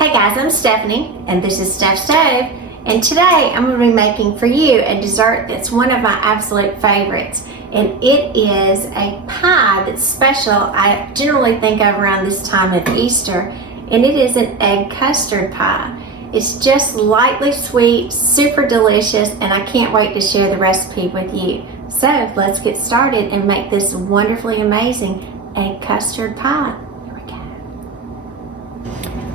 Hey guys, I'm Stephanie and this is Steph's Stove, and today I'm going to be making for you a dessert that's one of my absolute favorites, and it is a pie that's special. I generally think of around this time of Easter, and it is an egg custard pie. It's just lightly sweet, super delicious, and I can't wait to share the recipe with you. So let's get started and make this wonderfully amazing egg custard pie.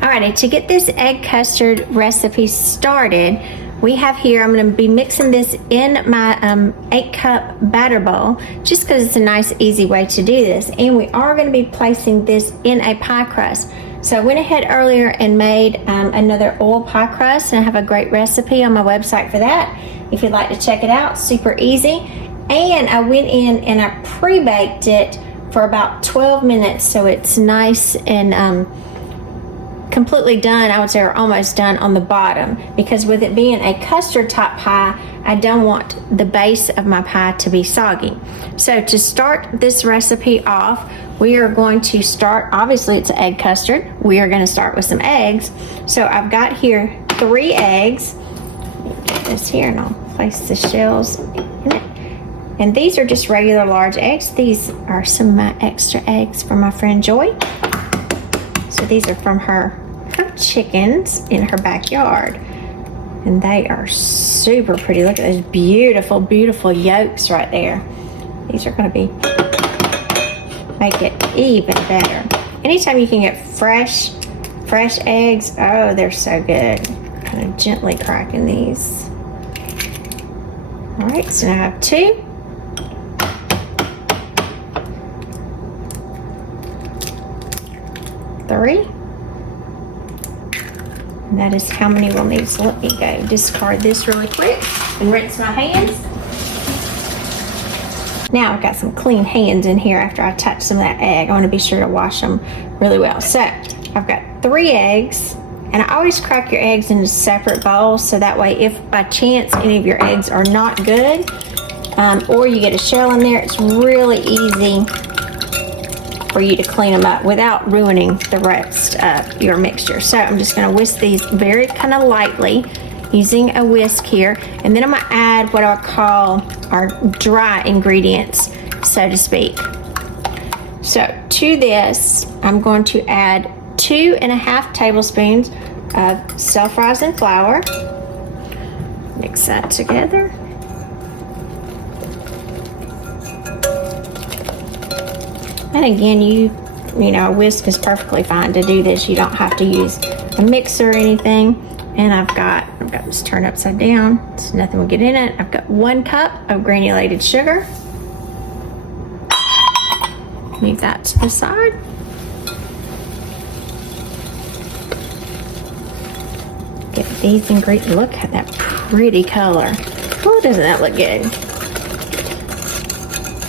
Alrighty, to get this egg custard recipe started, we have here, I'm going to be mixing this in my 8-cup batter bowl, just because it's a nice, easy way to do this. And we are going to be placing this in a pie crust. So I went ahead earlier and made another oil pie crust, and I have a great recipe on my website for that. If you'd like to check it out, super easy. And I went in and I pre-baked it for about 12 minutes, so it's nice and completely done, I would say, or almost done on the bottom, because with it being a custard top pie, I don't want the base of my pie to be soggy. So to start this recipe off, we are going to start, obviously it's egg custard, we are going to start with some eggs. So I've got here 3 eggs. Get this here and I'll place the shells in it. And these are just regular large eggs. These are some of my extra eggs from my friend Joy. So these are from her chickens in her backyard, and they are super pretty. Look at those beautiful, beautiful yolks right there. These are going to make it even better. Anytime you can get fresh eggs, oh, they're so good. Kind of gently cracking these. All right, so now I have 2. Three. And that is how many we'll need. So let me go discard this really quick and rinse my hands. Now I've got some clean hands in here after I touch some of that egg. I want to be sure to wash them really well. So I've got 3 eggs, and I always crack your eggs into separate bowls, so that way if by chance any of your eggs are not good, or you get a shell in there, it's really easy for you to clean them up without ruining the rest of your mixture. So I'm just going to whisk these very kind of lightly using a whisk here, and then I'm going to add what I call our dry ingredients, so to speak. So to this, I'm going to add 2.5 tablespoons of self-rising flour. Mix that together. And again, you know, a whisk is perfectly fine to do this. You don't have to use a mixer or anything. And I've got this turned upside down, so nothing will get in it. I've got 1 cup of granulated sugar. Leave that to the side. Get these ingredients. Look at that pretty color. Oh, doesn't that look good?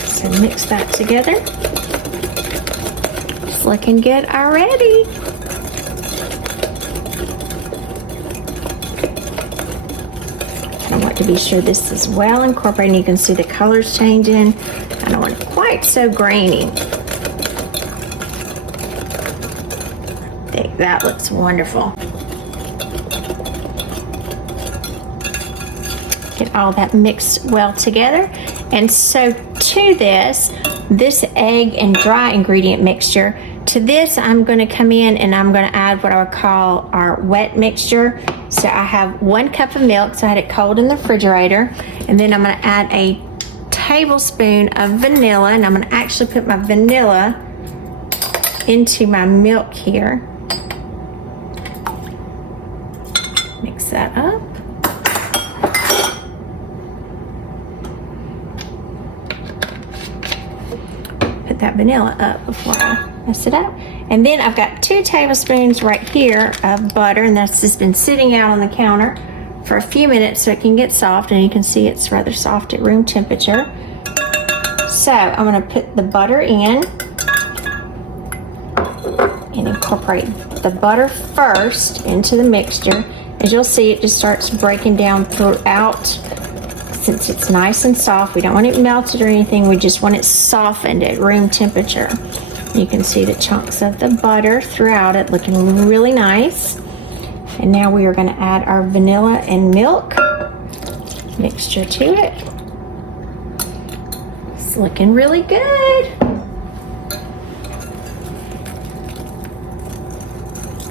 So mix that together. Looking good already. I want to be sure this is well incorporated. You can see the colors changing. I don't want it quite so grainy. I think that looks wonderful. Get all that mixed well together. And so to this egg and dry ingredient mixture, to this I'm going to come in and I'm going to add what I would call our wet mixture. So I have 1 cup of milk, so I had it cold in the refrigerator, and then I'm going to add a tablespoon of vanilla, and I'm going to actually put my vanilla into my milk here. Mix that up. Put that vanilla up before I mess it up. And then I've got 2 tablespoons right here of butter, and that's just been sitting out on the counter for a few minutes so it can get soft, and you can see it's rather soft at room temperature. So I'm going to put the butter in and incorporate the butter first into the mixture. As you'll see, it just starts breaking down throughout. Since it's nice and soft, we don't want it melted or anything, we just want it softened at room temperature. You can see the chunks of the butter throughout it, looking really nice. And now we are going to add our vanilla and milk mixture to it. It's looking really good.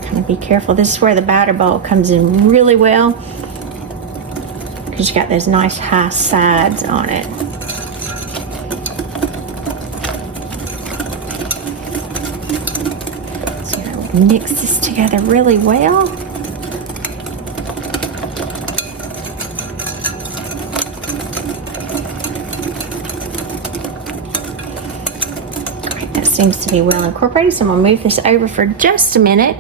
Kind of be careful. This is where the batter bowl comes in really well, because you got those nice high sides on it. So you're going to mix this together really well. That seems to be well incorporated, so I'm going to move this over for just a minute.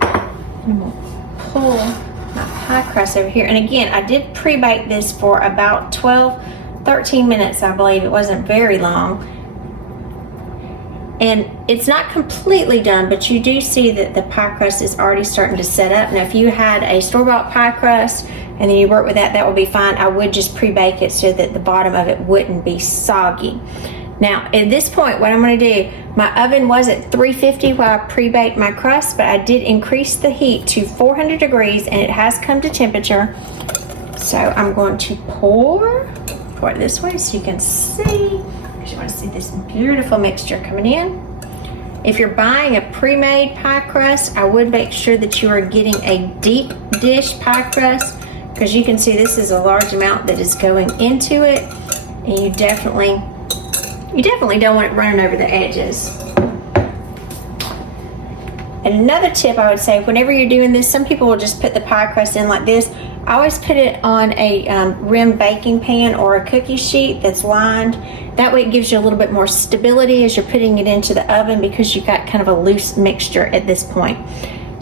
I'm going to pull my pie crust over here. And again, I did pre-bake this for about 13 minutes, I believe. It wasn't very long. And it's not completely done, but you do see that the pie crust is already starting to set up. Now, if you had a store-bought pie crust and then you work with that, that would be fine. I would just pre-bake it so that the bottom of it wouldn't be soggy. Now, at this point, what I'm going to do, my oven was at 350 while I pre-baked my crust, but I did increase the heat to 400 degrees, and it has come to temperature. So I'm going to pour it this way so you can see, because you want to see this beautiful mixture coming in. If you're buying a pre-made pie crust, I would make sure that you are getting a deep dish pie crust, because you can see this is a large amount that is going into it, and you definitely don't want it running over the edges. And another tip I would say, whenever you're doing this, some people will just put the pie crust in like this. I always put it on a rim baking pan or a cookie sheet that's lined. That way it gives you a little bit more stability as you're putting it into the oven, because you've got kind of a loose mixture at this point.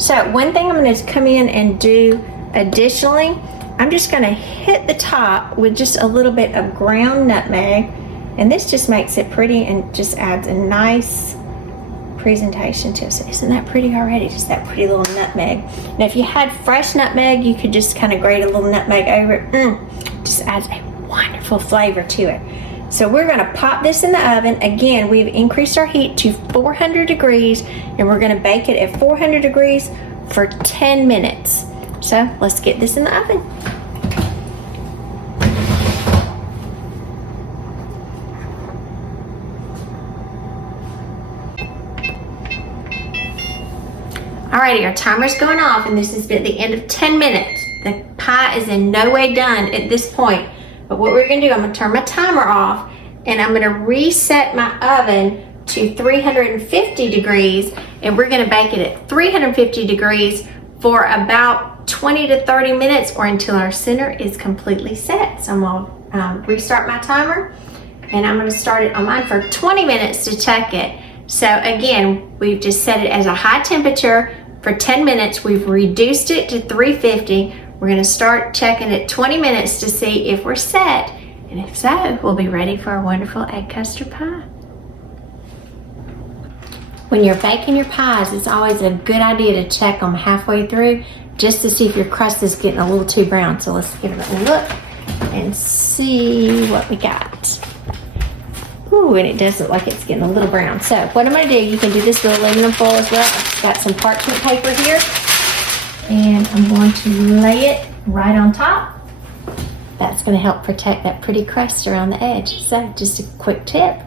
So one thing I'm going to come in and do additionally, I'm just going to hit the top with just a little bit of ground nutmeg. And this just makes it pretty and just adds a nice presentation to it. So isn't that pretty already? Just that pretty little nutmeg. Now, if you had fresh nutmeg, you could just kind of grate a little nutmeg over it. Just adds a wonderful flavor to it. So we're going to pop this in the oven. Again, we've increased our heat to 400 degrees, and we're going to bake it at 400 degrees for 10 minutes. So let's get this in the oven. Alrighty, our timer's going off, and this has been the end of 10 minutes. The pie is in no way done at this point. But what we're going to do, I'm going to turn my timer off, and I'm going to reset my oven to 350 degrees, and we're going to bake it at 350 degrees for about 20 to 30 minutes, or until our center is completely set. So I'm going to restart my timer, and I'm going to start it on mine for 20 minutes to check it. So again, we've just set it as a high temperature for 10 minutes. We've reduced it to 350. We're going to start checking at 20 minutes to see if we're set. And if so, we'll be ready for a wonderful egg custard pie. When you're baking your pies, it's always a good idea to check them halfway through just to see if your crust is getting a little too brown. So let's give it a look and see what we got. Ooh, and it does look like it's getting a little brown. So what I'm going to do, you can do this with aluminum foil as well. I've got some parchment paper here, and I'm going to lay it right on top. That's going to help protect that pretty crust around the edge. So just a quick tip.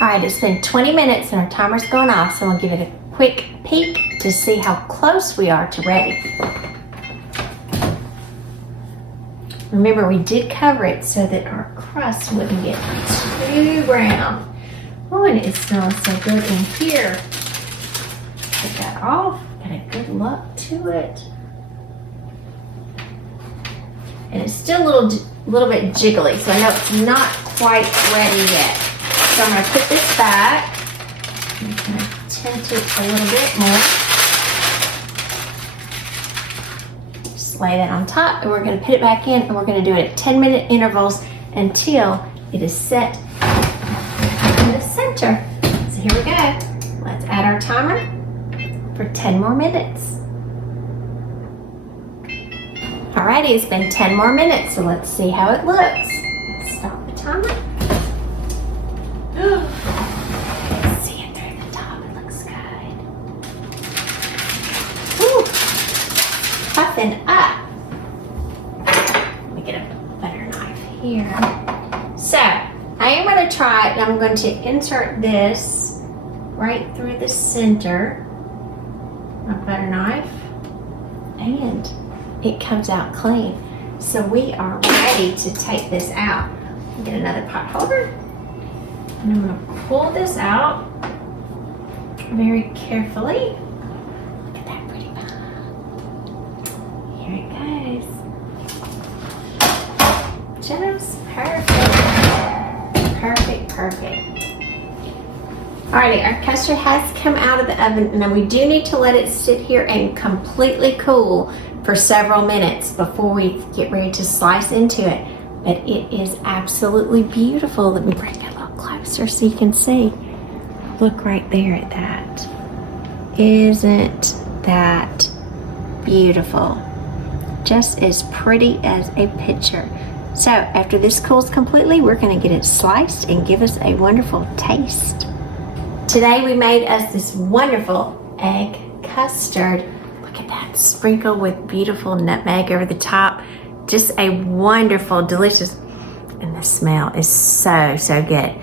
All right, it's been 20 minutes and our timer's going off, so I'll give it a quick peek to see how close we are to ready. Remember, we did cover it so that our crust wouldn't get too brown. Oh, and it smells so good in here. Take that off. Got a good look to it. And it's still a little bit jiggly, so I know it's not quite ready yet. So I'm going to put this back. I'm going to tint it a little bit more. Lay that on top, and we're going to put it back in, and we're going to do it at 10-minute intervals until it is set in the center. So here we go. Let's add our timer for 10 more minutes. Alrighty, it's been 10 more minutes, so let's see how it looks. Let's stop the timer. See it through the top, it looks good. Woo. puffing up. Let me get a butter knife here. So I am going to try it. I'm going to insert this right through the center. My butter knife, and it comes out clean. So we are ready to take this out. Get another pot holder, and I'm going to pull this out very carefully. Look at that pretty pie. Here it goes. Just perfect. Perfect. Alrighty, our custard has come out of the oven. Now we do need to let it sit here and completely cool for several minutes before we get ready to slice into it. But it is absolutely beautiful. Let me bring it a little closer so you can see. Look right there at that. Isn't that beautiful? Just as pretty as a picture. So after this cools completely, we're going to get it sliced and give us a wonderful taste. Today we made us this wonderful egg custard. Look at that, sprinkled with beautiful nutmeg over the top. Just a wonderful, delicious, and the smell is so good.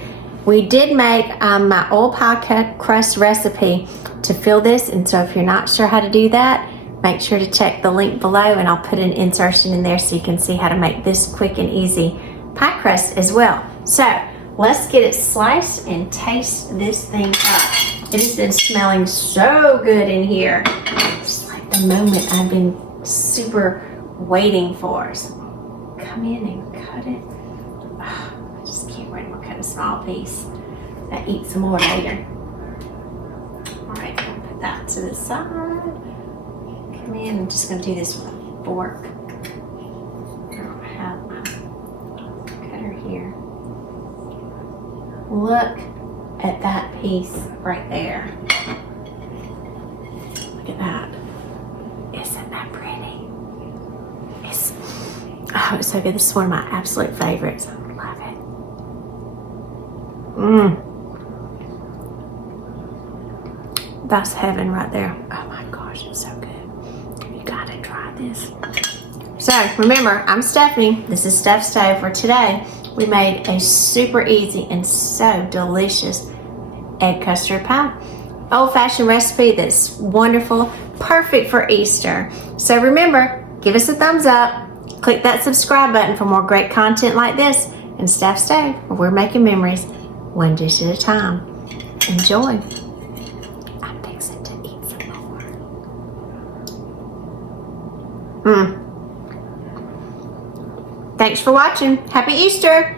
We did make my oil pie crust recipe to fill this, and so if you're not sure how to do that, make sure to check the link below, and I'll put an insertion in there so you can see how to make this quick and easy pie crust as well. So let's get it sliced and taste this thing up. It has been smelling so good in here. Just like the moment I've been super waiting for. So come in and cut it. Oh, I just can't wait. We'll cut a small piece. I'll eat some more later. Alright, I'll put that to the side. Come in, I'm just going to do this with a fork. I don't have my cutter here. Look at that piece right there. Look at that. Isn't that pretty? It's so good. This is one of my absolute favorites. I love it. That's heaven right there. Oh my gosh, it's so good. You gotta try this. So remember, I'm Stephanie. This is Steph's Stove. For today, we made a super easy and so delicious egg custard pie. Old-fashioned recipe that's wonderful, perfect for Easter. So remember, give us a thumbs up, click that subscribe button for more great content like this, and Steph's Stove, where we're making memories one dish at a time. Enjoy. I'm fixing to eat some more. Thanks for watching. Happy Easter.